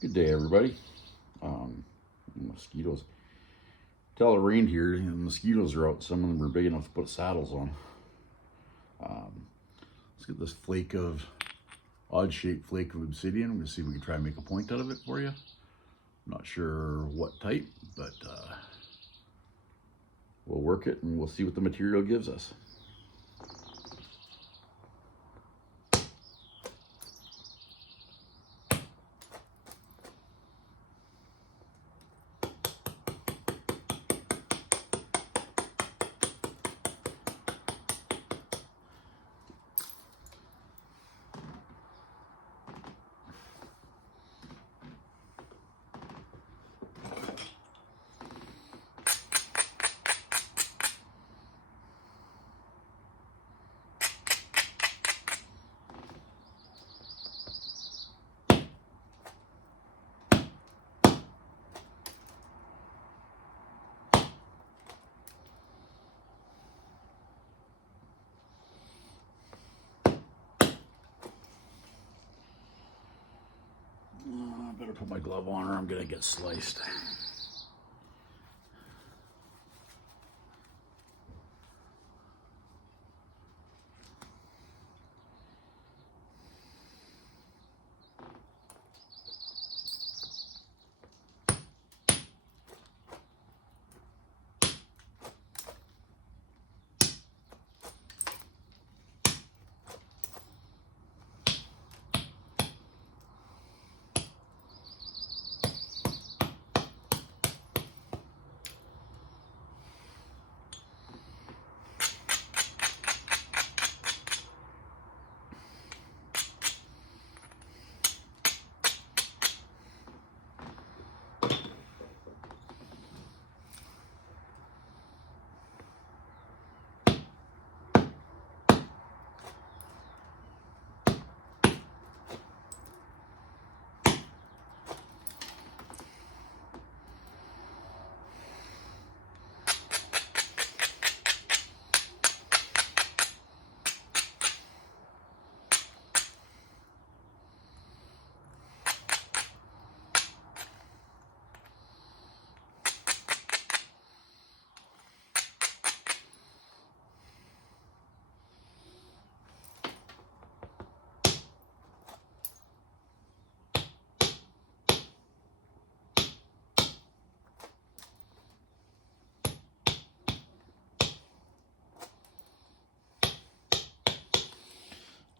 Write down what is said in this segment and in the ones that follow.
Good day, everybody. Mosquitoes. Tell it rained here, and the mosquitoes are out. Some of them are big enough to put saddles on. Let's get this flake of odd-shaped flake of obsidian. We'll see if we can try and make a point out of it for you. I'm not sure what type, but we'll work it and we'll see what the material gives us. I better put my glove on or I'm gonna get sliced.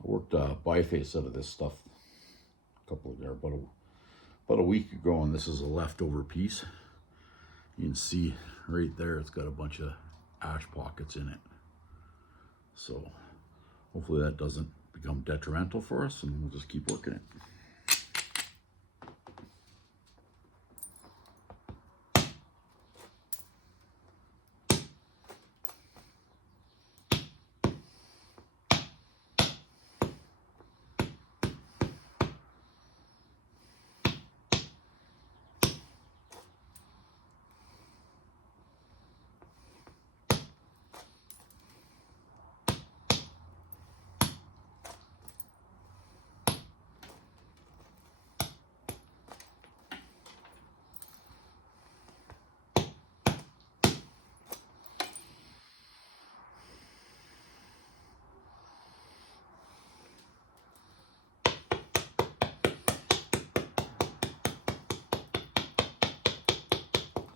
I worked a biface out of this stuff about a week ago, and this is a leftover piece. You can see right there it's got a bunch of ash pockets in it. So hopefully that doesn't become detrimental for us, and we'll just keep working it.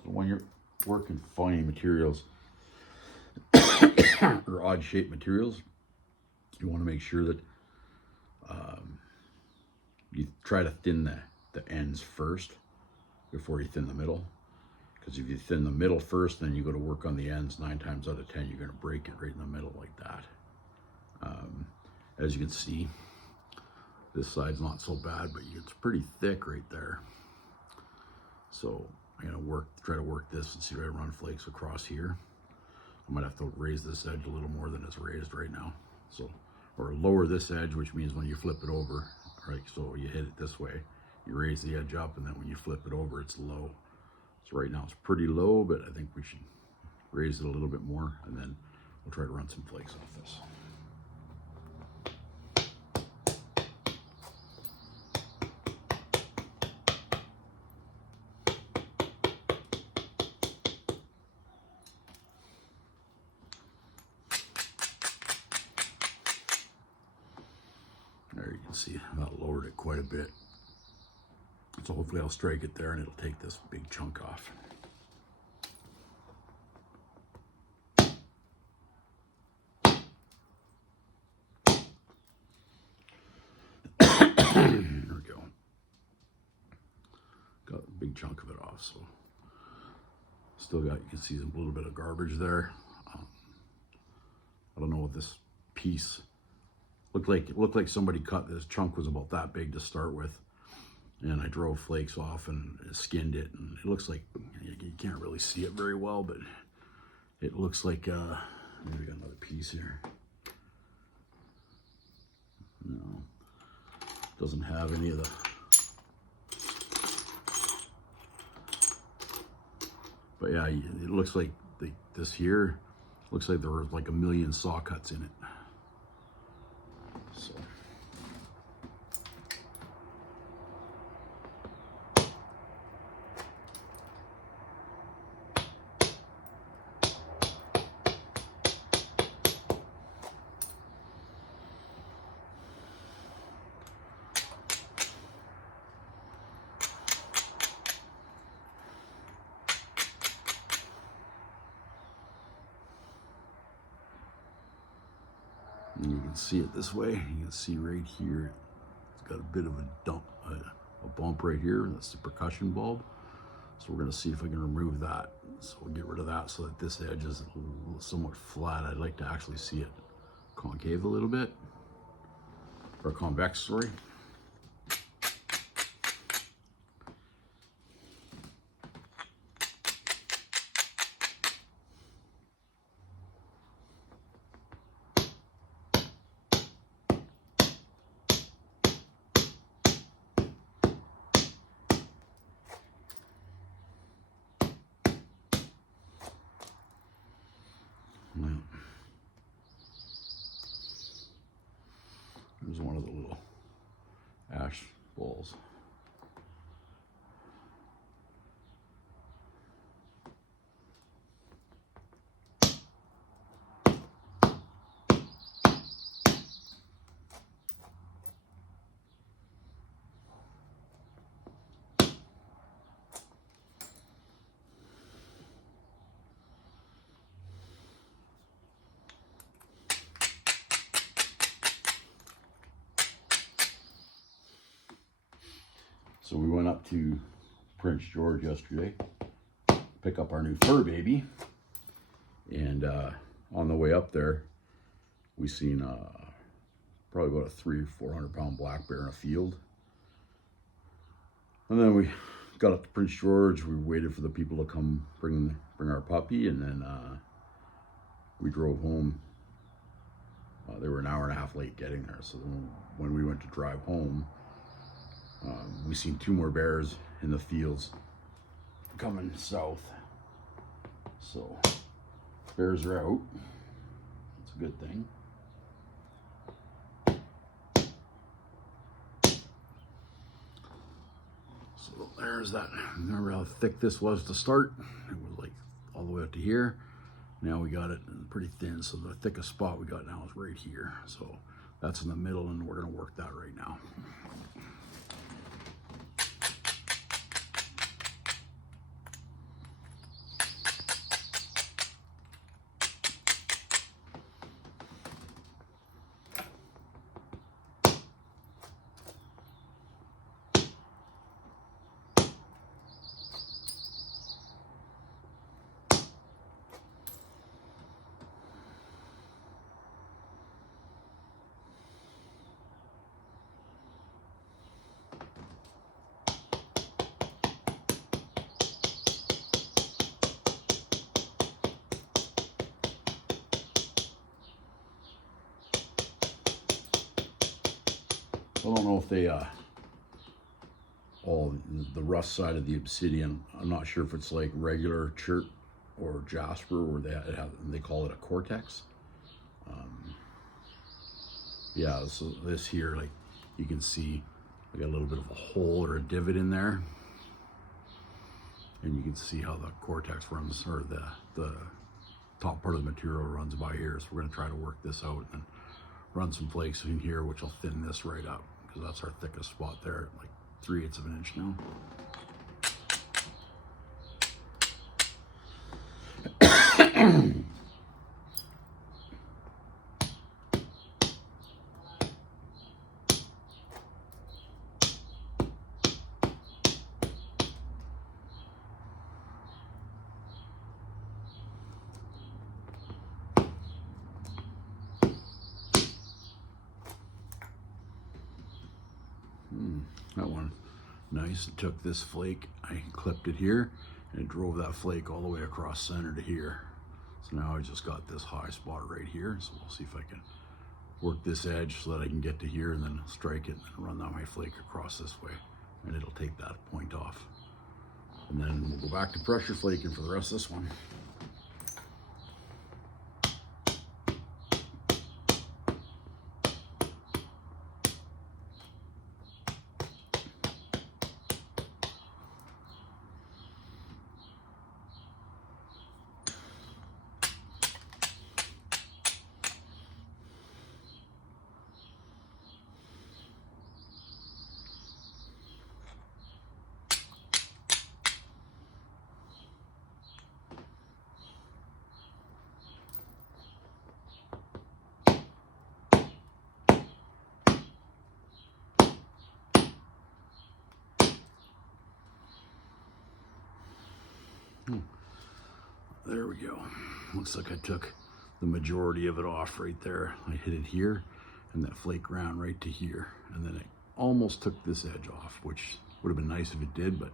When you're working funny materials or odd shaped materials, you want to make sure that you try to thin the ends first before you thin the middle. Because if you thin the middle first, then you go to work on the ends, 9 times out of 10, you're going to break it right in the middle like that. As you can see, this side's not so bad, but it's pretty thick right there. So I'm gonna try to work this and see if I run flakes across here. I might have to raise this edge a little more than it's raised right now. So, or lower this edge, which means when you flip it over, right? So you hit it this way, you raise the edge up, and then when you flip it over, it's low. So right now it's pretty low, but I think we should raise it a little bit more, and then we'll try to run some flakes off this. see that lowered it quite a bit. So hopefully I'll strike it there and it'll take this big chunk off. There we go. Got a big chunk of it off, so still got, you can see a little bit of garbage there. I don't know what this piece looked like. It looked like somebody cut this chunk, was about that big to start with, and I drove flakes off and skinned it, and it looks like, you can't really see it very well, but it looks like maybe we got another piece here. No, doesn't have any of the, but yeah, it looks like this here looks like there was like a million saw cuts in it. So and you can see it this way. You can see right here, it's got a bit of a bump right here. That's the percussion bulb. So we're gonna see if I can remove that. So we'll get rid of that so that this edge is somewhat flat. I'd like to actually see it concave a little bit, or convex, sorry. There's one of the little ash balls. So we went up to Prince George yesterday, pick up our new fur baby, and on the way up there, we seen probably about a 300 or 400 pound black bear in a field. And then we got up to Prince George. We waited for the people to come bring our puppy, and then we drove home. They were an hour and a half late getting there. So when we went to drive home, we seen 2 more bears in the fields coming south. So bears are out. It's a good thing. So there's that. Remember how thick this was to start? It was like all the way up to here. Now we got it pretty thin. So the thickest spot we got now is right here. So that's in the middle, and we're gonna work that right now. I don't know if they, the rust side of the obsidian, I'm not sure if it's like regular chert or jasper, or they call it a cortex. Yeah, so this here, like you can see, I got a little bit of a hole or a divot in there. And you can see how the cortex runs, or the top part of the material runs by here. So we're gonna try to work this out and run some flakes in here, which will thin this right up. because that's our thickest spot there, like 3/8 of an inch now. That one, nice. Took this flake, I clipped it here, and it drove that flake all the way across center to here. So now I just got this high spot right here. So we'll see if I can work this edge so that I can get to here and then strike it and run that my flake across this way. And it'll take that point off. And then we'll go back to pressure flaking for the rest of this one. There we go. Looks like I took the majority of it off right there. I hit it here and that flake ran right to here. And then I almost took this edge off, which would have been nice if it did, but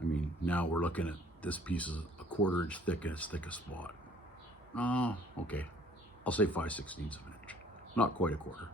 I mean, now we're looking at this piece is a 1/4 inch thick in its thickest spot. Oh, okay. I'll say 5/16 of an inch. Not quite a 1/4.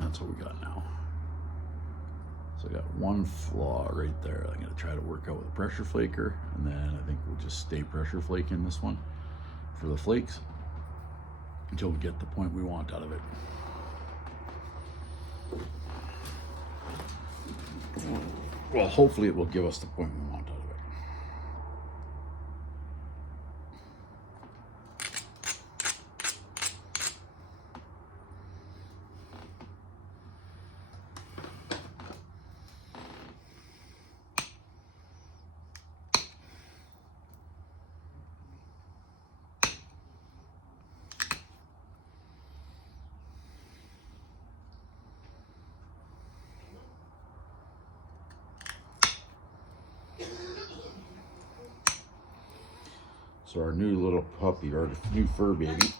That's what we got now. So I got one flaw right there. I'm going to try to work out with a pressure flaker, and then I think we'll just stay pressure flaking this one for the flakes until we get the point we want out of it. Well, hopefully it will give us the point we want out of it. So our new little puppy, our new fur baby.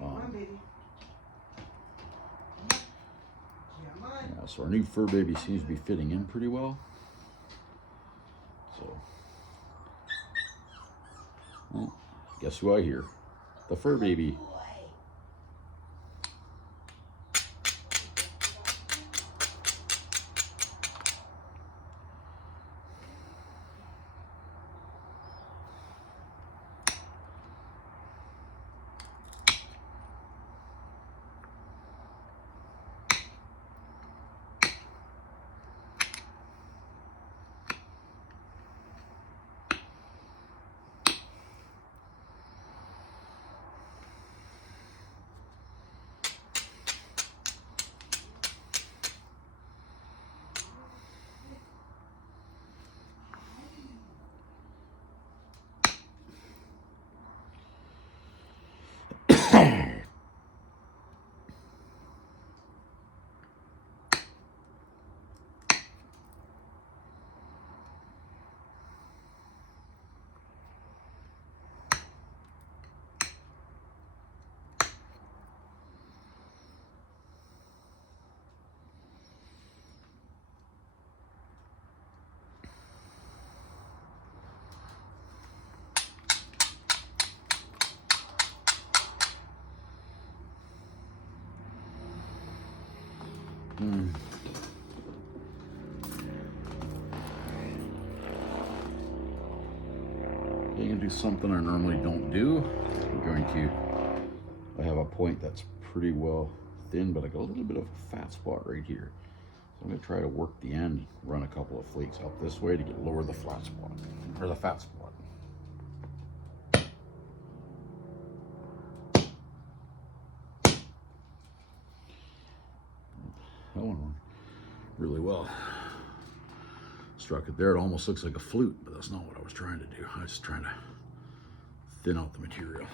Yeah, so our new fur baby seems to be fitting in pretty well. So, well, guess who I hear? The fur baby. I'm going to do something I normally don't do. I have a point that's pretty well thin, but I got a little bit of a fat spot right here. So I'm going to try to work the end, run a couple of flakes up this way to lower the flat spot, or the fat spot. That one went really well. Struck it there. It almost looks like a flute, but that's not what I was trying to do. I was just trying to thin out the material.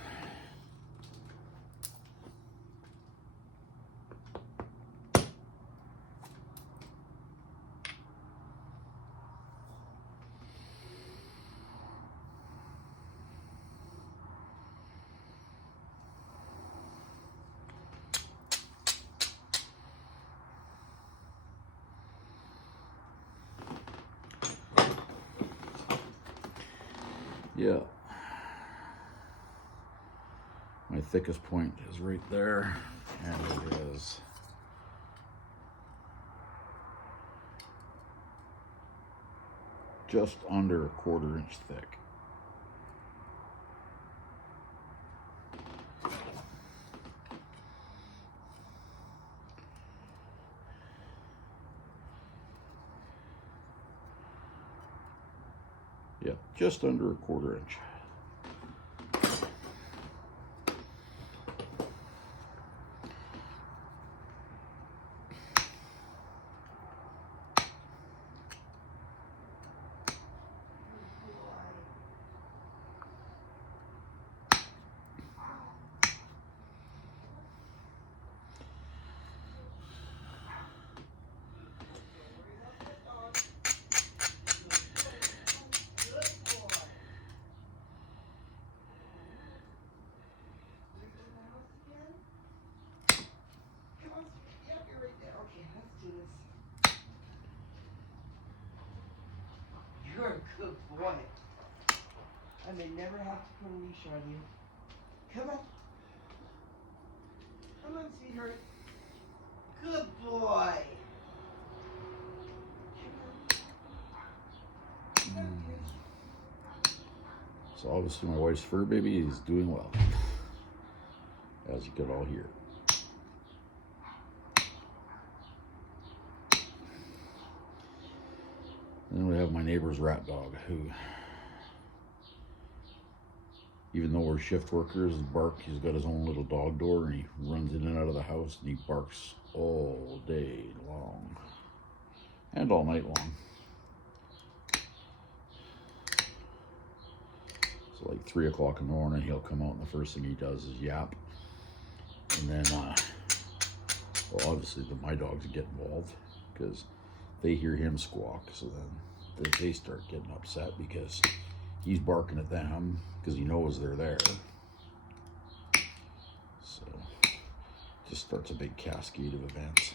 Yeah, my thickest point is right there, and it is just under a 1/4 inch thick. Yeah, just under a 1/4 inch. You're a good boy. I may never have to put a leash on you. Come on. Come on, sweetheart. Good boy. So obviously my wife's fur baby is doing well, as you can all hear. And then we have my neighbor's rat dog, who, even though we're shift workers, he's got his own little dog door, and he runs in and out of the house, and he barks all day long and all night long. So like 3 o'clock in the morning, he'll come out, and the first thing he does is yap. And then, well, obviously my dogs get involved because they hear him squawk, so then they start getting upset because he's barking at them because he knows they're there. So just starts a big cascade of events.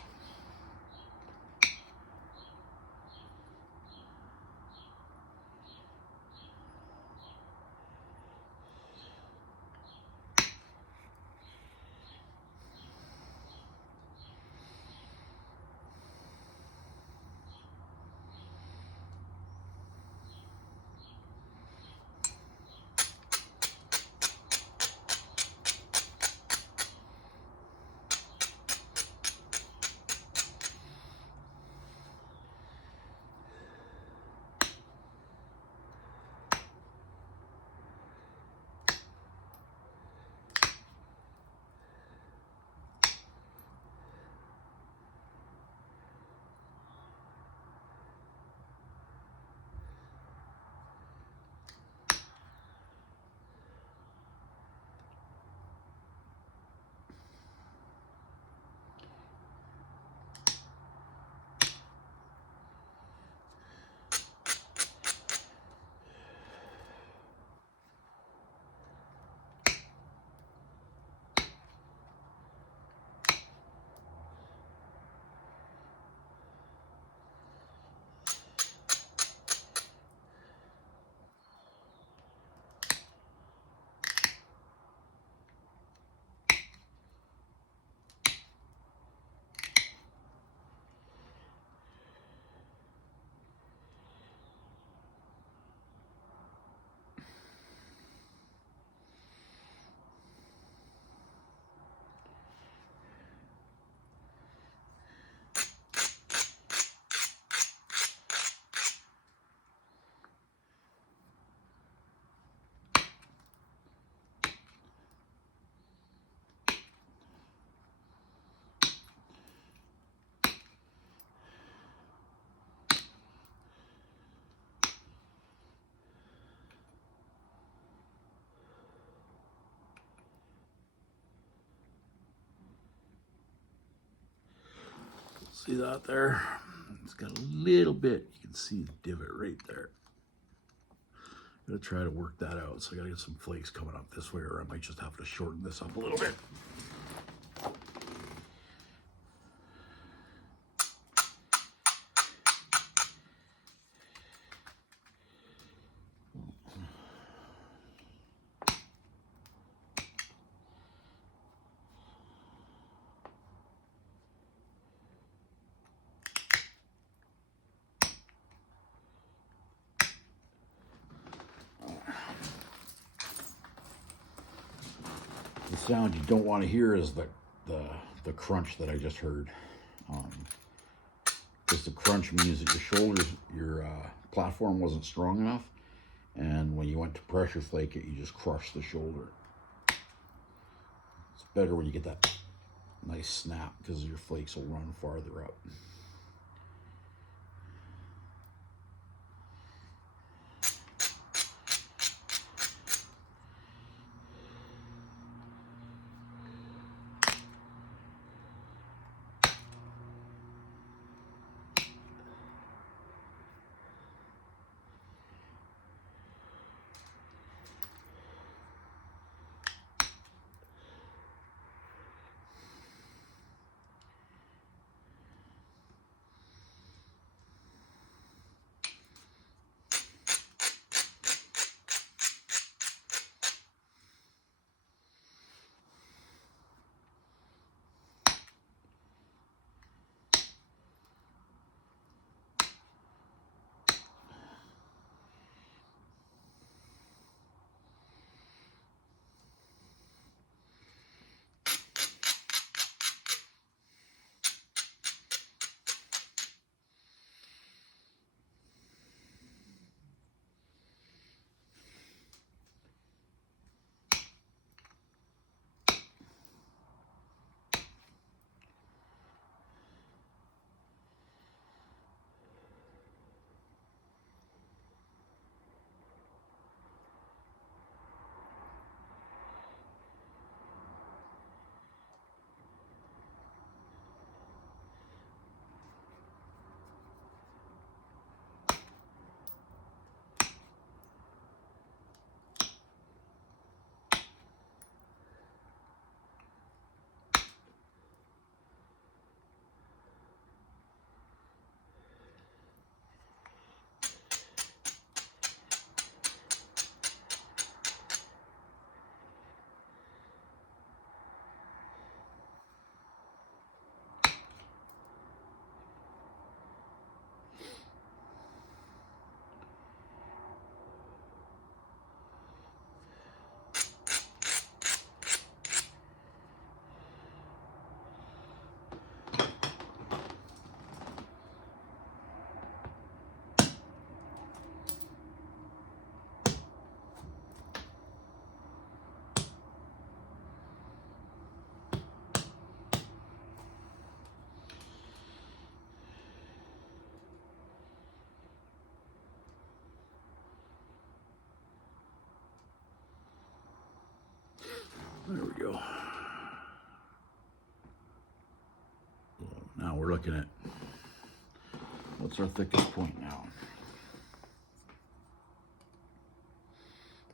See that there? It's got a little bit, you can see the divot right there. I'm gonna try to work that out. So I gotta get some flakes coming up this way, or I might just have to shorten this up a little bit. The sound you don't want to hear is the crunch that I just heard. Because the crunch means that your shoulders, your platform wasn't strong enough, and when you went to pressure flake it, you just crushed the shoulder. It's better when you get that nice snap because your flakes will run farther up. we're looking at, what's our thickest point now?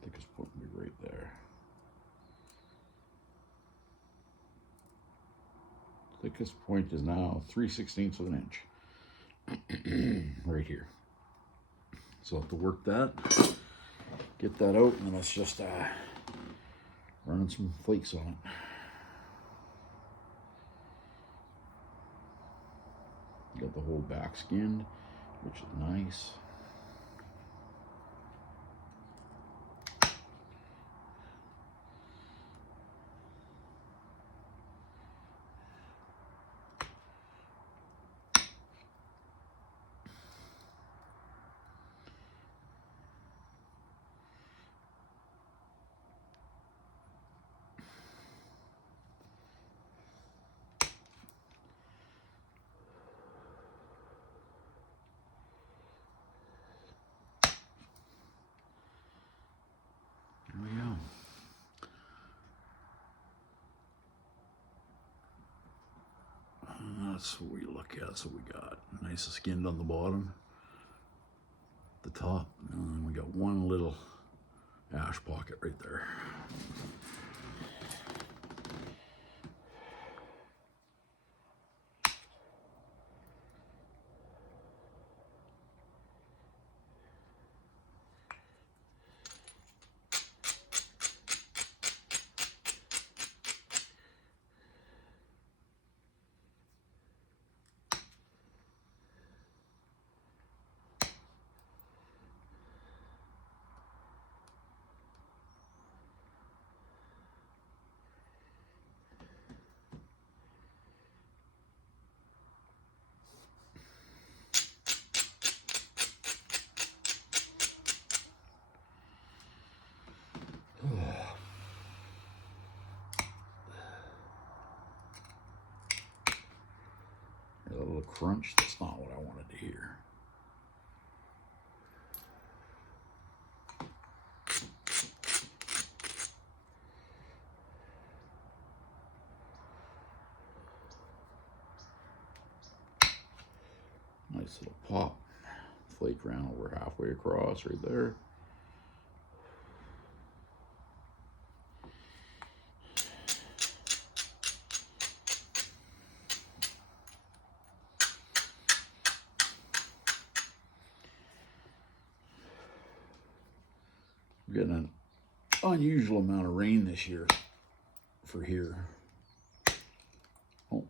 Thickest point would be right there. Thickest point is now 3/16 of an inch. Right here. So I'll have to work that, get that out, and then it's just running some flakes on it. Got the whole back skinned, which is nice. There we go. That's what we look at. So we got nice skinned on the bottom, the top, and then we got one little ash pocket right there. A little crunch, that's not what I wanted to hear. Nice little pop. Flake round over halfway across right there. We're getting an unusual amount of rain this year for here. Oh.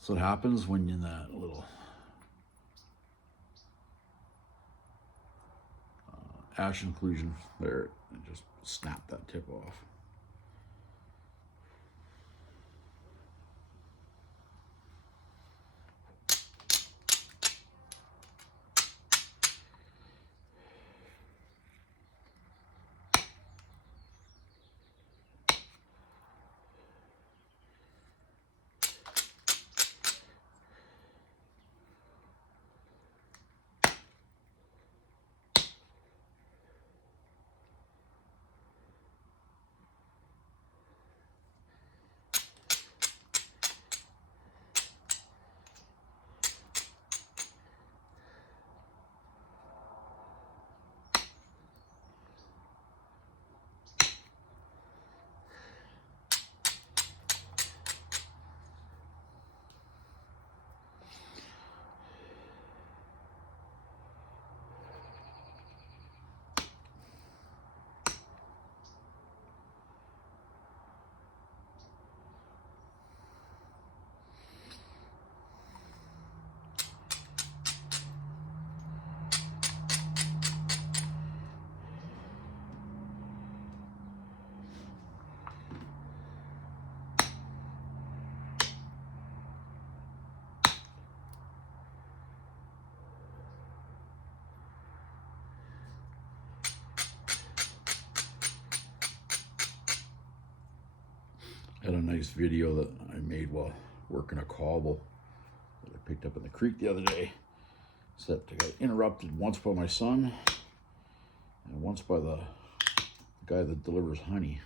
So it happens when you're in that little ash inclusion there, and just snap that tip off. I had a nice video that I made while working a cobble that I picked up in the creek the other day. Except I got interrupted once by my son and once by the guy that delivers honey.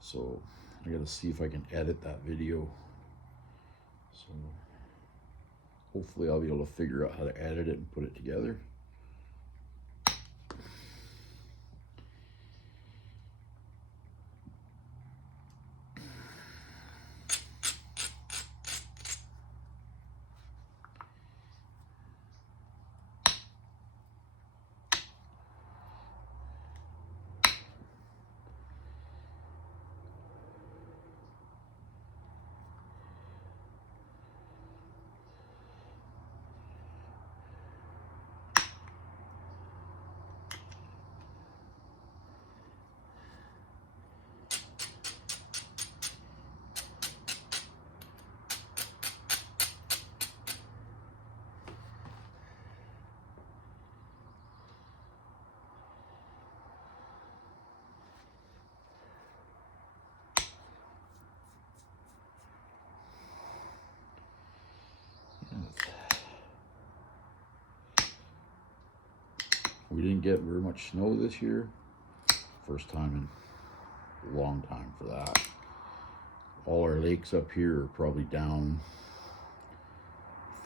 So I gotta see if I can edit that video. So hopefully I'll be able to figure out how to edit it and put it together. We didn't get very much snow this year. First time in a long time for that. All our lakes up here are probably down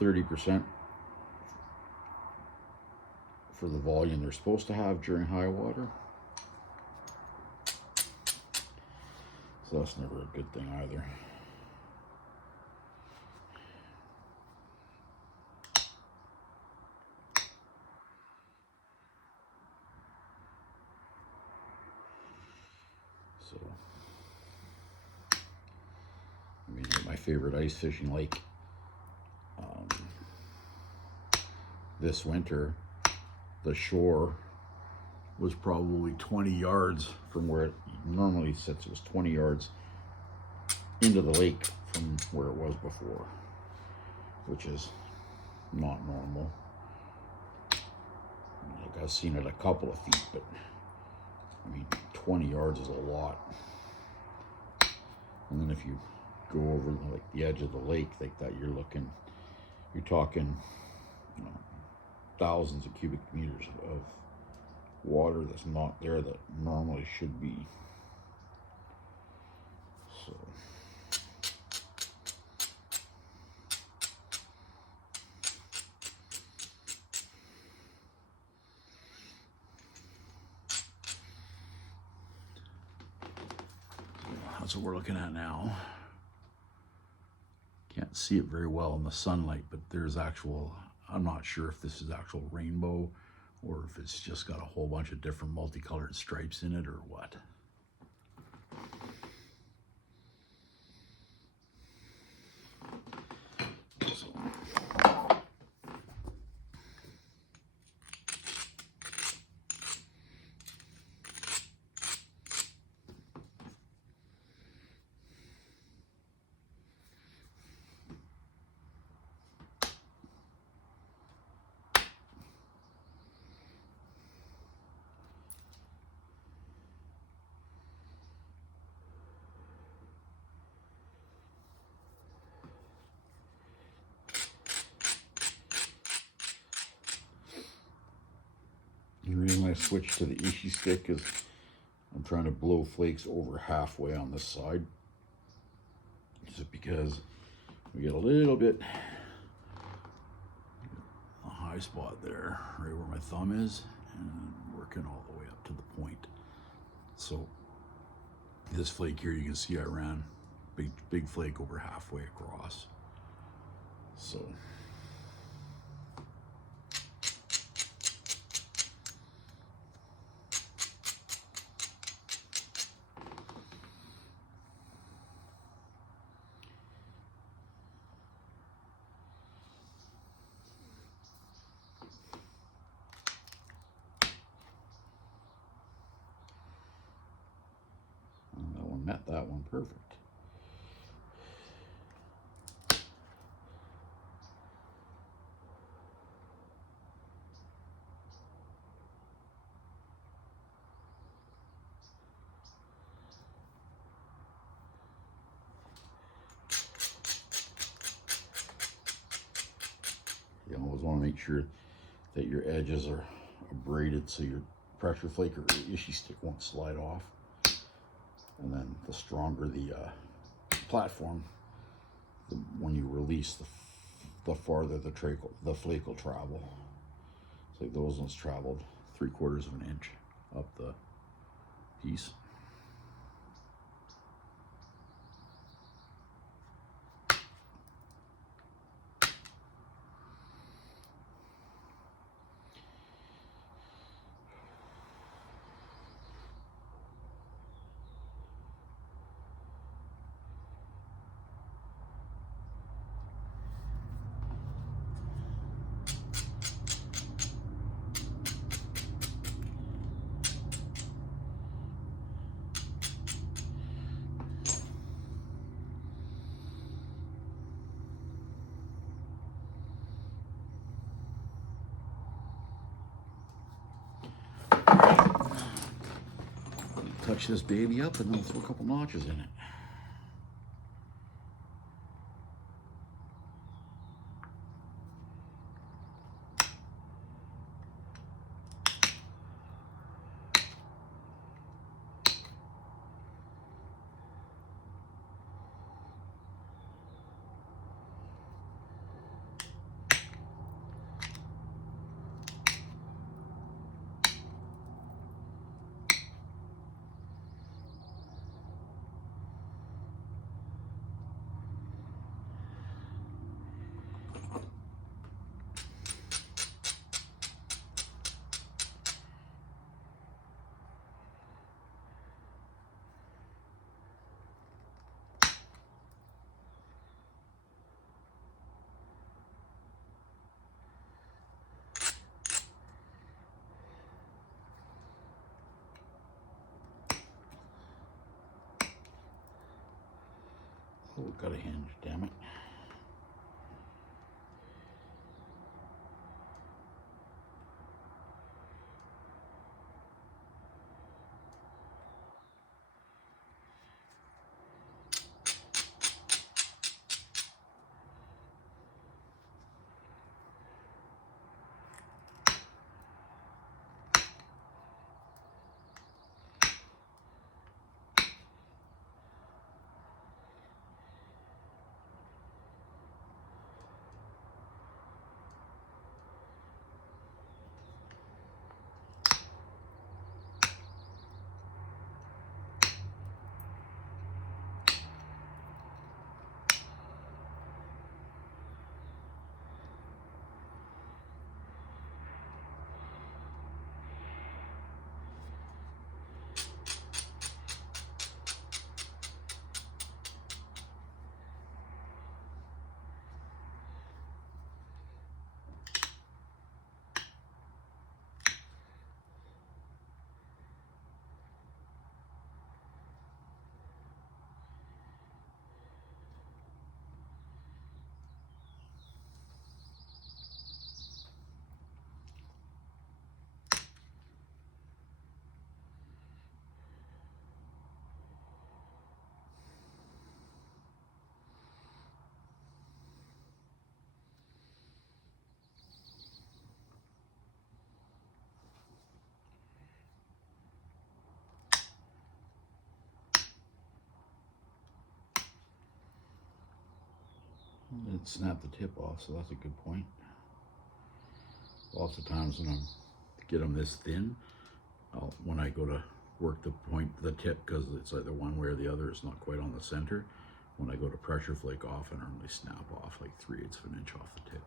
30% for the volume they're supposed to have during high water. So that's never a good thing either. So, I mean, my favorite ice fishing lake this winter, the shore was probably 20 yards from where it normally sits. It was 20 yards into the lake from where it was before, which is not normal. Like, I've seen it a couple of feet, but I mean, 20 yards is a lot. And then if you go over like the edge of the lake like that, you're talking, you know, thousands of cubic meters of water that's not there that normally should be. So that's what we're looking at now. Can't see it very well in the sunlight, but there's actual, I'm not sure if this is actual rainbow or if it's just got a whole bunch of different multicolored stripes in it or what. So, the reason I switched to the Ishi stick is I'm trying to blow flakes over halfway on this side. Just because we get a little bit a high spot there, right where my thumb is, and working all the way up to the point. So this flake here, you can see I ran big flake over halfway across. So that one met that one perfect. You always want to make sure that your edges are braided so your pressure flake or Ishi stick won't slide off. And then the stronger the platform, when you release, the farther the flake will travel. So like those ones traveled 3/4 of an inch up the piece. Touch this baby up and then throw a couple notches in it. Oh, got a hinge, damn it. It snapped the tip off, so that's a good point. Lots of times when I get them this thin, when I go to work the tip, because it's either one way or the other, it's not quite on the center. When I go to pressure flake off, I normally snap off like 3/8 of an inch off the tip.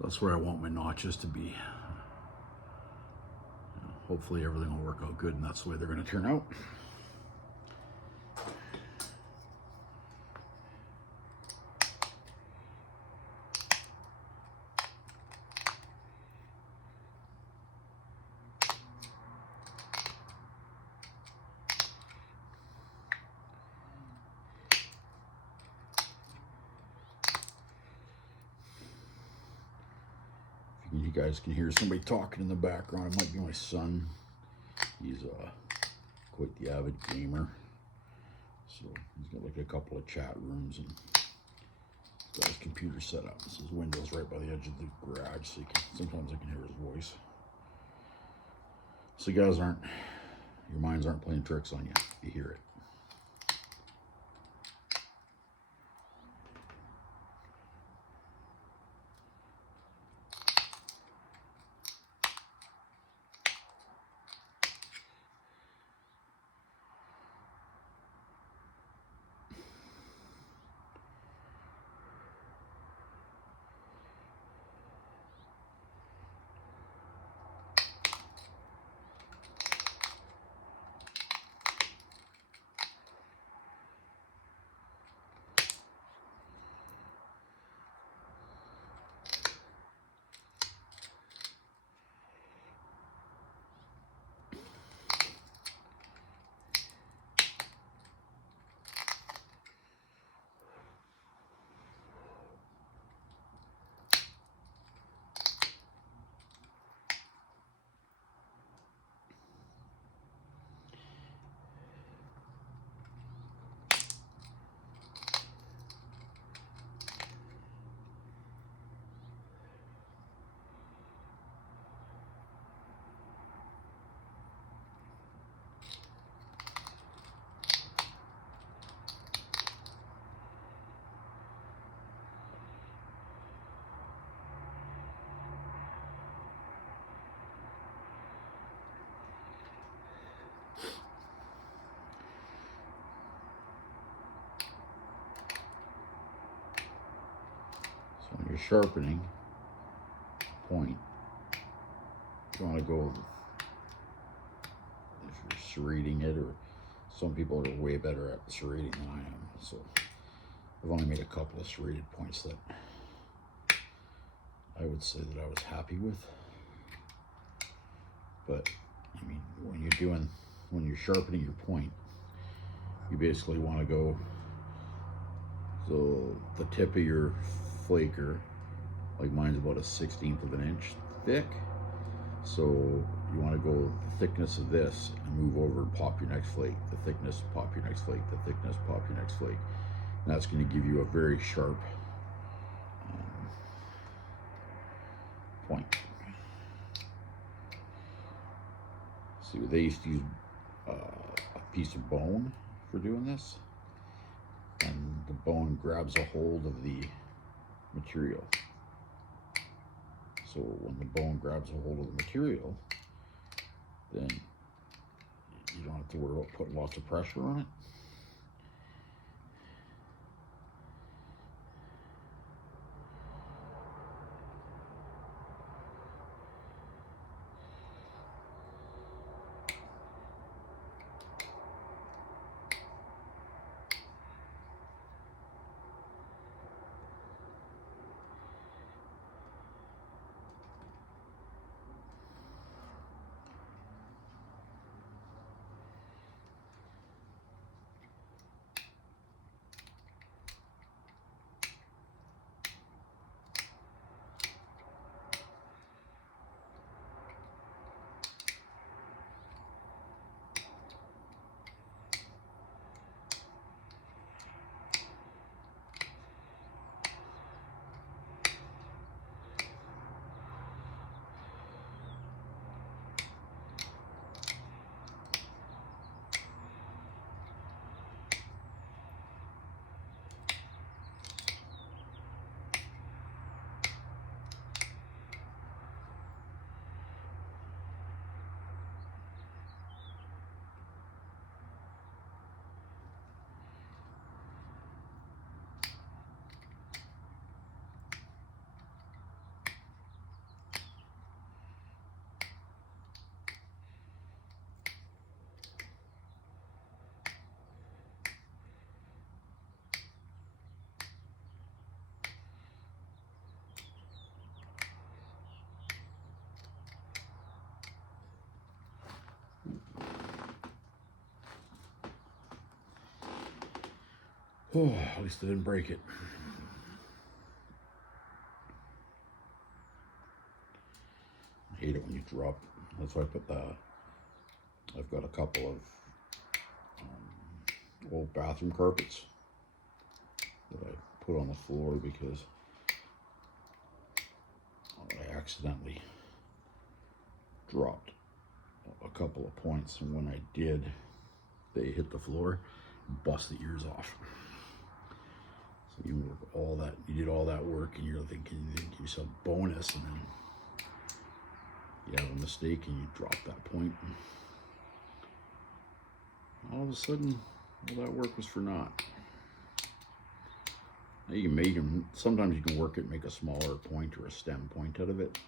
That's where I want my notches to be. Hopefully everything will work out good, and that's the way they're going to turn out. You guys can hear somebody talking in the background. It might be my son. He's quite the avid gamer. So he's got like a couple of chat rooms, and he's got his computer set up. This is Windows right by the edge of the garage, so sometimes I can hear his voice. So you guys your minds aren't playing tricks on you. You hear it. So when you're sharpening point, you want to go, if you're serrating it, or some people are way better at serrating than I am. So I've only made a couple of serrated points that I would say that I was happy with. But I mean, when you're sharpening your point, you basically want to go, so the tip of your flaker, like mine's about a 1/16 of an inch thick. So you want to go the thickness of this and move over and pop your next flake. The thickness, pop your next flake. The thickness, pop your next flake. And that's going to give you a very sharp point. See, they used to use a piece of bone for doing this, and the bone grabs a hold of the material. So when the bone grabs a hold of the material, then you don't have to worry about putting lots of pressure on it. Oh, at least I didn't break it. I hate it when you drop. That's why I put I've got a couple of old bathroom carpets that I put on the floor because I accidentally dropped a couple of points, and when I did, they hit the floor and bust the ears off. So you work all that, you did all that work, and you're thinking you give yourself bonus, and then you have a mistake and you drop that point, and all of a sudden all that work was for naught. Now you can make them, sometimes you can work it, make a smaller point or a stem point out of it,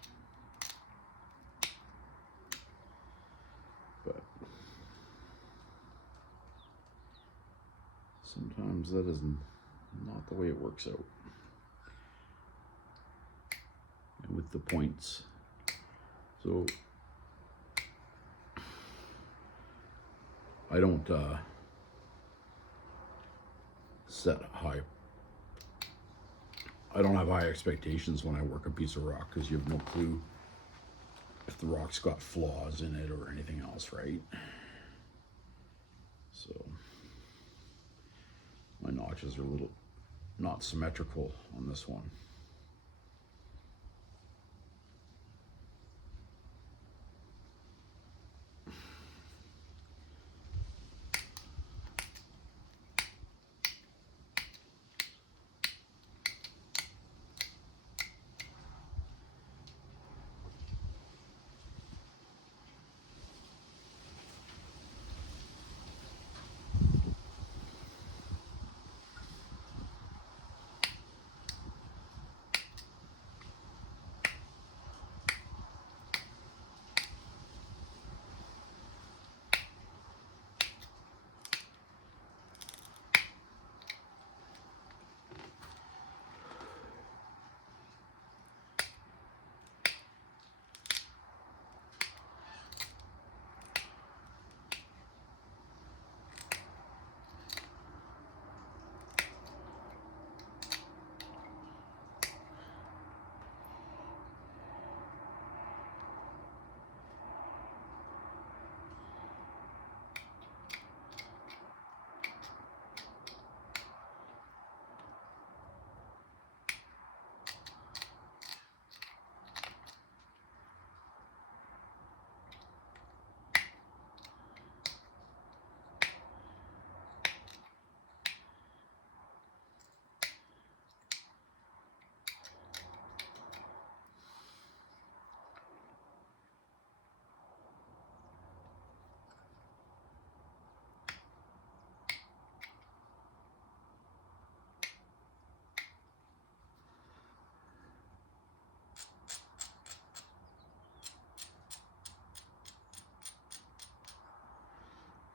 but sometimes that is not the way it works out. And with the points, so I don't set high. I don't have high expectations when I work a piece of rock, because you have no clue if the rock's got flaws in it or anything else, right? So my notches are a little not symmetrical on this one.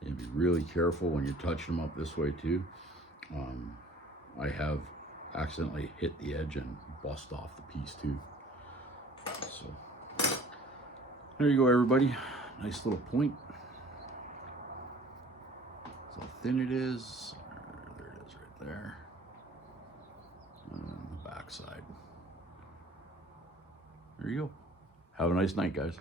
And be really careful when you're touching them up this way too. I have accidentally hit the edge and bust off the piece too. So there you go, everybody. Nice little point. That's how thin it is. There it is right there. And then the back side. There you go. Have a nice night, guys.